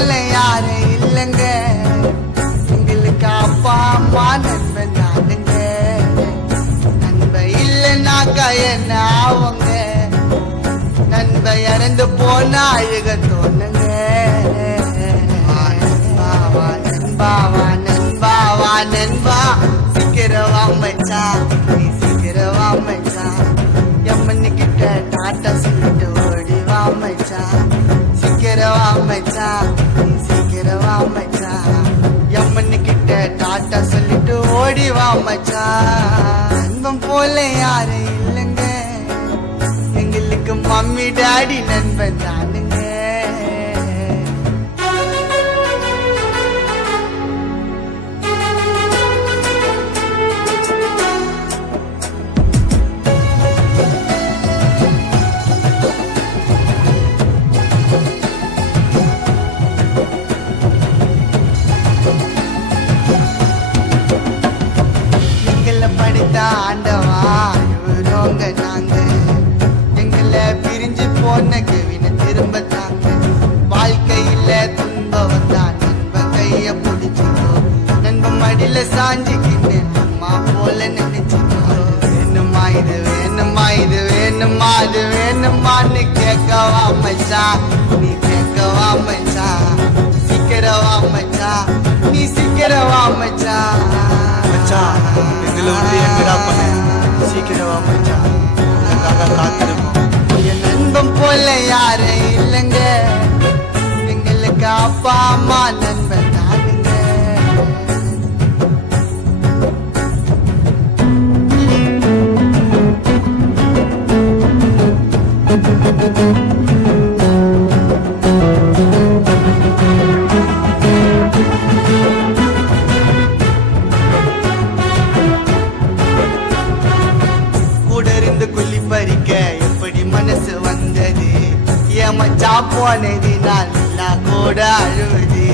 போல யாரும் இல்லைங்க. எங்களுக்கு அப்பா அம்மா நண்பன் நானுங்க நண்பன் இல்லைனாக்கா என்ன ஆவங்க? நண்பன் இறந்து போனா அழுக தோணுங்க. நண்பாவா நண்பாவா நண்பாவா நண்பா, வா நண்பா, நீ சீக்கிரம் வா மச்சான். கிட்ட டாட்டா சொல்லிட்டு ஓடி வா மச்சான். சீக்கிரம் டாட்டா சொல்லிட்டு ஓடி வா மச்சான் நண்பன் போல யாரும் இல்லைங்க. எங்களுக்கு மம்மி டாடி நண்பன் தானுங்க. போன திரும்ப தாங்க வாழ்க்கையில துன்பம் வந்தா நண்ப கைய பிடிச்சிக்கோ நண்ப மடியில சாஞ்சிக்கின்னு அம்மா போல நினைச்சுக்கோ வேணுமா இது வேணுமா இது வேணுமா அது வேணுமான்னு கேட்கவா மச்சா? நீ கேட்கவா மச்சா? சீக்கிரவா மச்சா? நீ சீக்கிரவா மச்சா? மச்சா இதுல வந்து எங்கடா பண்ண சீக்கிரவா மச்சா? மச்சான் உனக்காக அப்பா அம்மா நண்பன் தானுங்க கூட மச்சா போனது நான் கூட அழுவது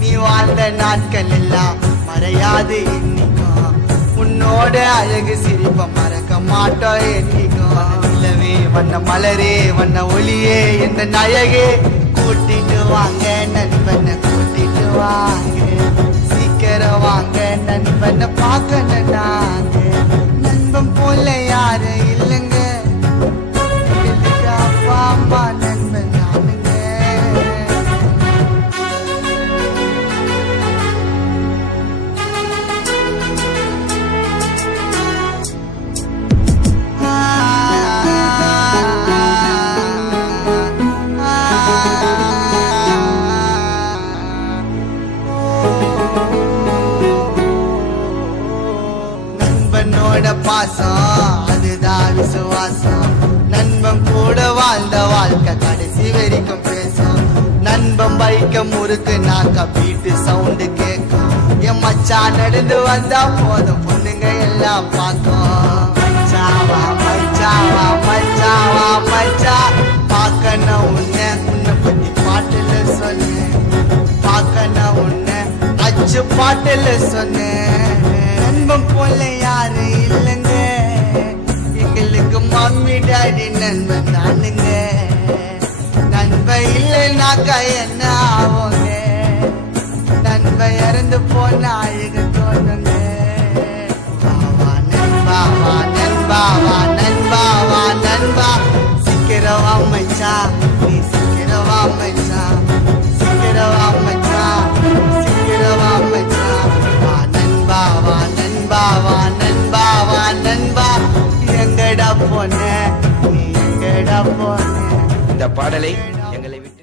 நீ வாழ்ந்த நாட்கள் எல்லாம் மறையாது இன்னைக்கும் உன்னோட அழகு சிரிப்ப மறக்க மாட்டோம் என்னைக்கும் இல்லவே வண்ண மலரே வண்ண ஒளியே எந்த நயகே பாசம் அதுதான் விசுவாசம். நண்பன் கூட வாழ்ந்த வாழ்க்கை கடைசி வரைக்கும் பேசும். நண்பன் பைக்க முறுக்கு நாக்க பீட்டு சவுண்டு கேட்கும் என் மச்சா நடந்து வந்தா போதும் பொண்ணுங்க எல்லாம் பார்க்கும். மச்சாவா மச்சாவா மச்சாவா மச்சா. பார்க்கணும் உன்னை உன்னை பத்தி பாட்டுல சொன்னேன். பார்க்கணும் உன்னை அச்சு பாட்டுல சொன்னேன். நண்பன் போல யாரு இல்லை. மம்மி டாடி நண்பன் தானுங்க நண்பன் இல்லைனாக்கா என்ன ஆவோங்க நண்பன் இறந்து போன அழுக தோணுங்க. இந்த பாடலை